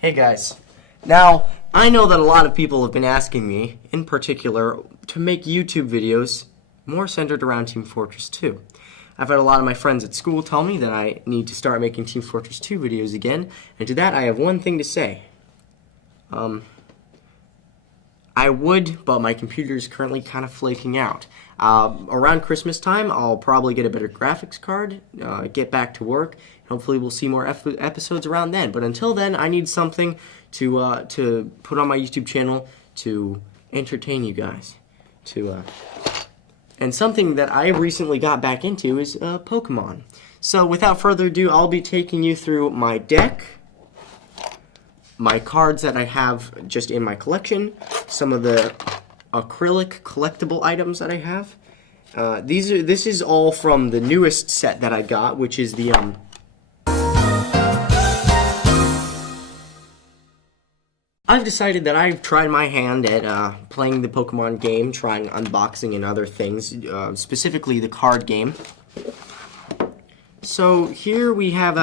Hey guys. Now, I know that a lot of people have been asking me, in particular, to make YouTube videos more centered around Team Fortress 2. I've had a lot of my friends at school tell me that I need to start making Team Fortress 2 videos again, and to that I have one thing to say. I would, but my computer is currently kind of flaking out. Around Christmas time, I'll probably get a better graphics card, get back to work. Hopefully we'll see more episodes around then. But until then, I need something to put on my YouTube channel to entertain you guys. And something that I recently got back into is Pokemon. So without further ado, I'll be taking you through my deck, my cards that I have just in my collection, some of the acrylic collectible items that I have. This is all from the newest set that I got, which is the I've decided that I've tried my hand at playing the Pokemon game, trying unboxing and other things, specifically the card game. So here we have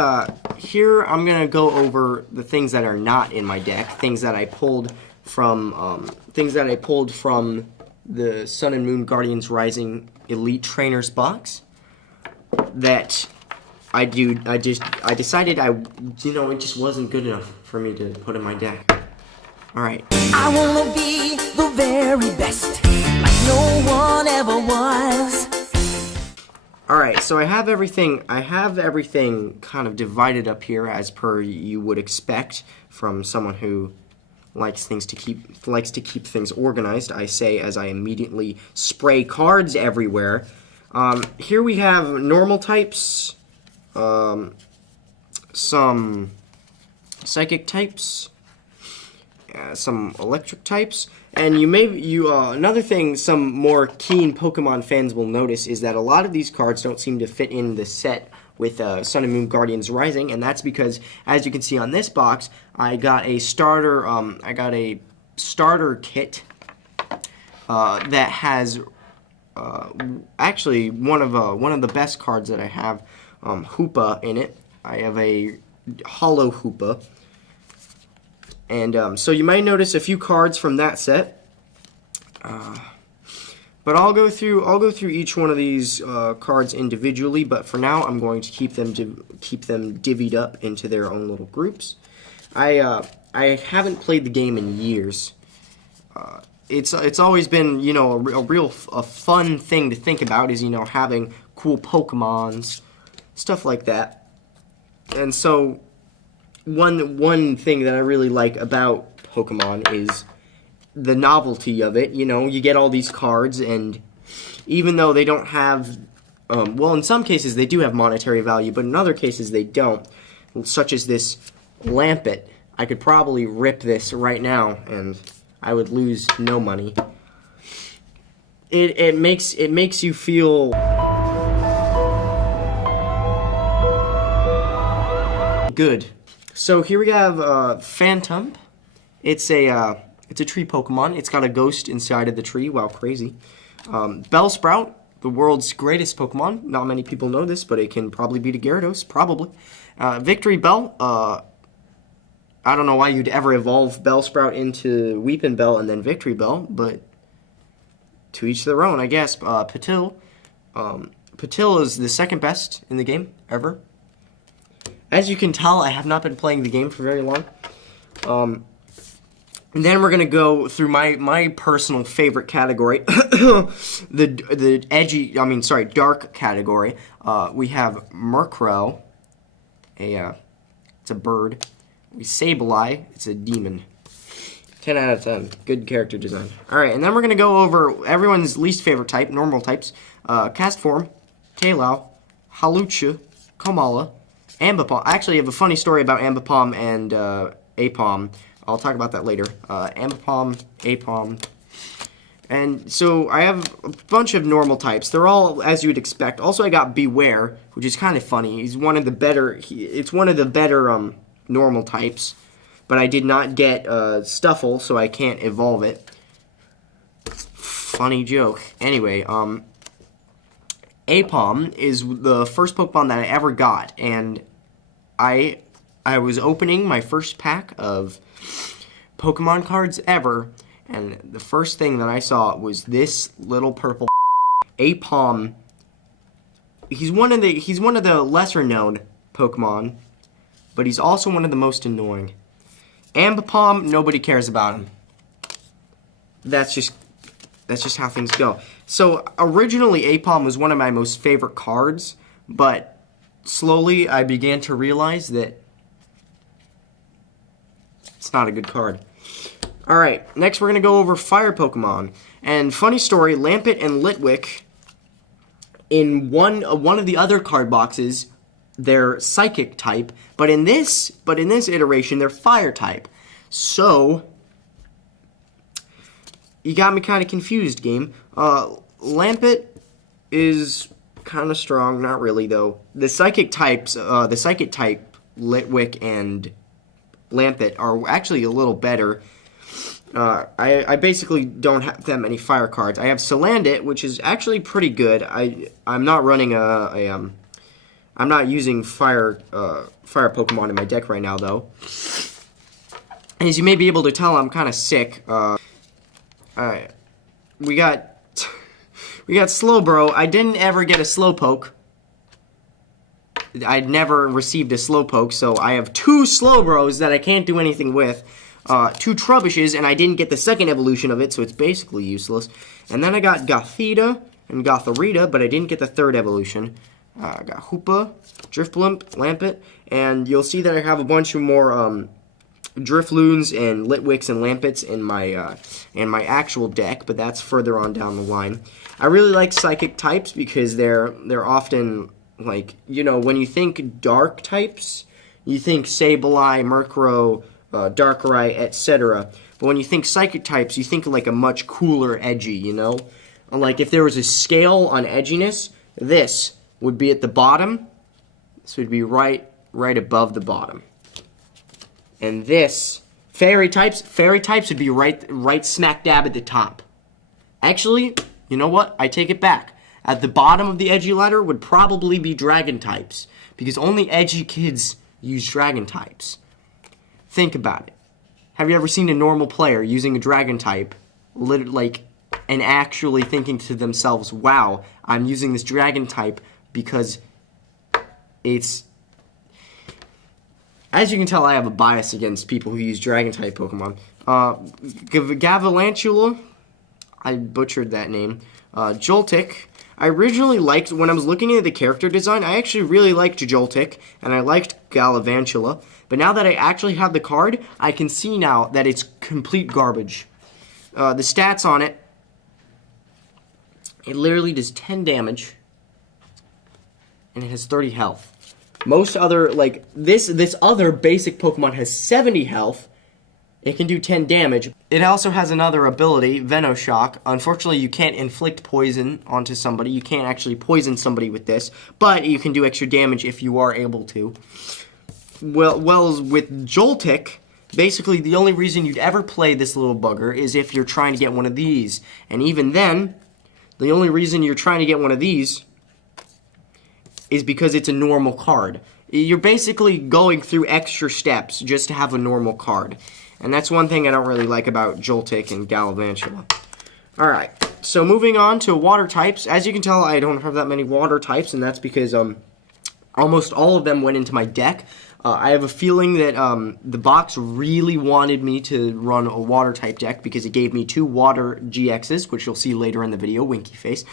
here I'm gonna go over the things that are not in my deck, things that I pulled from the Sun and Moon Guardians Rising Elite Trainers box. That I decided it just wasn't good enough for me to put in my deck. All right. I wanna be the very best, like no one ever was. Alright, so I have everything kind of divided up here as per you would expect from someone who likes to keep things organized. I say as I immediately spray cards everywhere. Here we have normal types, some psychic types, some electric types, and another thing some more keen Pokemon fans will notice is that a lot of these cards don't seem to fit in the set with Sun and Moon Guardians Rising, and that's because, as you can see on this box, I got a starter kit that has actually one of the best cards that I have, Hoopa, in it. I have a Hollow Hoopa. And so you might notice a few cards from that set, but I'll go through each one of these cards individually. But for now, I'm going to keep them divvied up into their own little groups. I haven't played the game in years. It's always been a fun thing to think about is having cool Pokemons, stuff like that, and so. One thing that I really like about Pokemon is the novelty of it. You get all these cards, and even though they don't have, well, in some cases they do have monetary value, but in other cases they don't, such as this Lampet. I could probably rip this right now, and I would lose no money. It makes you feel good. So here we have Phantom. It's a tree Pokemon. It's got a ghost inside of the tree. Wow, crazy. Bellsprout, the world's greatest Pokemon. Not many people know this, but it can probably beat a Gyarados, probably. Victory Bell. I don't know why you'd ever evolve Bellsprout into Weepin' Bell and then Victory Bell, but to each their own, I guess. Patil. Patil is the second best in the game ever. As you can tell, I have not been playing the game for very long. And then we're gonna go through my personal favorite category, the dark category. We have Murkrow, it's a bird. Sableye, it's a demon. 10 out of 10. Good character design. All right, and then we're gonna go over everyone's least favorite type, normal types. Castform, Taillow, Hawlucha, Komala, Ambipom. Actually, I have a funny story about Ambipom and Apom. I'll talk about that later. Ambipom, Apom. And so I have a bunch of normal types. They're all as you would expect. Also, I got Beware, which is kind of funny. He's one of the better. It's one of the better normal types. But I did not get Stuffle, so I can't evolve it. Funny joke. Anyway, Apom is the first Pokemon that I ever got, and I I was opening my first pack of Pokemon cards ever, and the first thing that I saw was this little purple Apom. He's one of the lesser known Pokemon, but he's also one of the most annoying. Ambipom, nobody cares about him. That's just how things go. So originally Apom was one of my most favorite cards, but slowly I began to realize that it's not a good card. Alright, next we're going to go over Fire Pokemon. And funny story, Lampet and Litwick, in one of the other card boxes, they're Psychic type, but in this iteration, they're Fire type. So, you got me kind of confused, game. Lampet is kind of strong, not really though. The Psychic type, Litwick and Lampet are actually a little better. I basically don't have that many fire cards. I have Salandit, which is actually pretty good. I'm not running I'm not using fire Pokemon in my deck right now though. And as you may be able to tell, I'm kind of sick. Alright, we got Slowbro. I didn't ever get a Slowpoke. I'd never received a Slowpoke, so I have 2 Slowbros that I can't do anything with. 2 Trubbishes, and I didn't get the second evolution of it, so it's basically useless. And then I got Gothita and Gotharita, but I didn't get the 3rd evolution. I got Hoopa, Drifblimp, Lampet, and you'll see that I have a bunch of more Drifloons and Litwicks and Lampets in my actual deck, but that's further on down the line. I really like Psychic types because they're often, like, you know, when you think Dark types, you think Sableye, Murkrow, Darkrai, etc. But when you think Psychic types, you think of like a much cooler edgy, you know? Like if there was a scale on edginess, this would be at the bottom. This would be right above the bottom. And this, fairy types would be right smack dab at the top. Actually, you know what? I take it back. At the bottom of the edgy ladder would probably be dragon types, because only edgy kids use dragon types. Think about it. Have you ever seen a normal player using a dragon type, and actually thinking to themselves, wow, I'm using this dragon type because it's... As you can tell, I have a bias against people who use dragon type Pokemon. Gavilantula, I butchered that name. Joltik, I originally liked, when I was looking at the character design, I actually really liked Joltik, and I liked Galvantula. But now that I actually have the card, I can see now that it's complete garbage. The stats on it, it literally does 10 damage, and it has 30 health. Most other, like, this other basic Pokemon has 70 health. It can do 10 damage. It also has another ability, Venoshock. Unfortunately, you can't inflict poison onto somebody. You can't actually poison somebody with this, but you can do extra damage if you are able to. Well, with Joltik, basically the only reason you'd ever play this little bugger is if you're trying to get one of these. And even then, the only reason you're trying to get one of these is because it's a normal card. You're basically going through extra steps just to have a normal card. And that's one thing I don't really like about Joltik and Galvantula. Alright, so moving on to water types. As you can tell, I don't have that many water types, and that's because almost all of them went into my deck. I have a feeling that the box really wanted me to run a water type deck because it gave me 2 water GXs, which you'll see later in the video, winky face.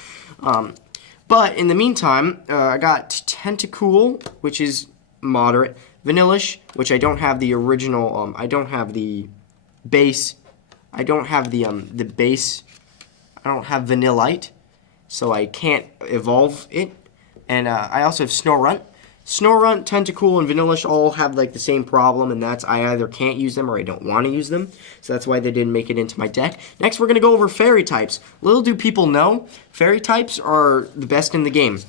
But in the meantime, I got Tentacool, which is moderate, Vanillish, which I don't have the original, I don't have the base, I don't have the base, I don't have Vanillite, so I can't evolve it. And I also have Snorunt. Snorunt, Tentacool, and Vanillish all have like the same problem, and that's I either can't use them or I don't want to use them. So that's why they didn't make it into my deck. Next, we're going to go over fairy types. Little do people know, fairy types are the best in the game.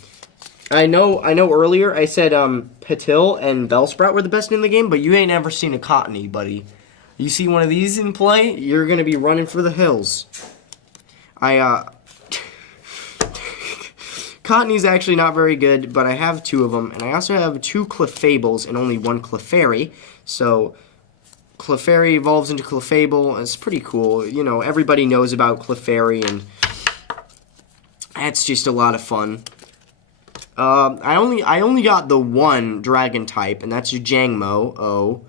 I know earlier I said Petil and Bellsprout were the best in the game, but you ain't ever seen a Cottony, buddy. You see one of these in play, you're going to be running for the hills. Cottony's actually not very good, but I have 2 of them, and I also have 2 Clefables and only 1 Clefairy. So Clefairy evolves into Clefable. It's pretty cool. You know, everybody knows about Clefairy, and that's just a lot of fun. I only got the 1 Dragon type, and that's Jangmo.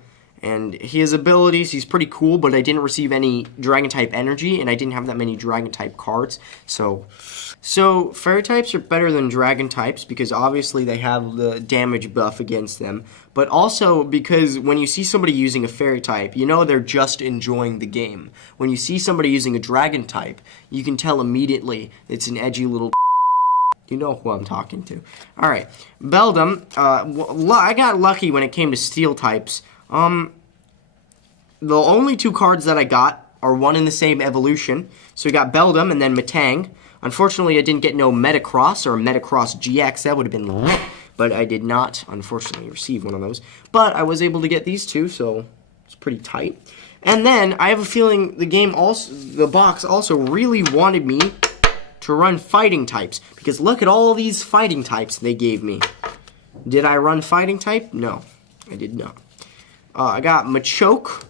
And his abilities, he's pretty cool, but I didn't receive any Dragon type energy, and I didn't have that many Dragon type cards. So Fairy types are better than Dragon types because obviously they have the damage buff against them, but also because when you see somebody using a Fairy type, you know they're just enjoying the game. When you see somebody using a Dragon type, you can tell immediately it's an edgy little. You know who I'm talking to. All right, Beldum. I got lucky when it came to Steel types. The only 2 cards that I got are one in the same evolution. So we got Beldum and then Metang. Unfortunately, I didn't get no Metacross or Metacross GX. That would have been lit, but I did not, unfortunately, receive one of those. But I was able to get these 2, so it's pretty tight. And then I have a feeling the box also really wanted me to run fighting types, because look at all these fighting types they gave me. Did I run fighting type? No, I did not. I got Machoke,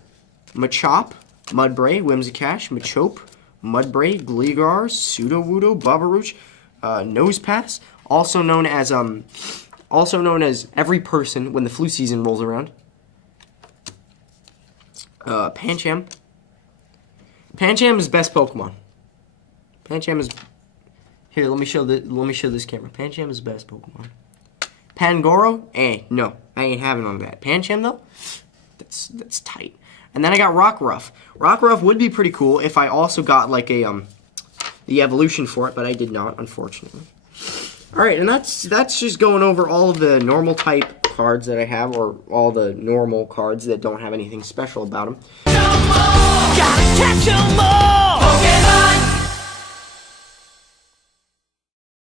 Machop, Mudbray, Whimsicast, Machoke, Mudbray, Gligar, Sudowoodo, Babarouche, Nosepass, also known as every person when the flu season rolls around. Pancham. Pancham is best Pokemon. Pancham is here. Let me show this camera. Pancham is the best Pokemon. Pangoro? No, I ain't having none of that. Pancham though, that's tight. And then I got Rockruff. Rockruff would be pretty cool if I also got like the evolution for it, but I did not, unfortunately. All right, and that's just going over all of the normal type cards that I have, or all the normal cards that don't have anything special about them. Gotta catch 'em all.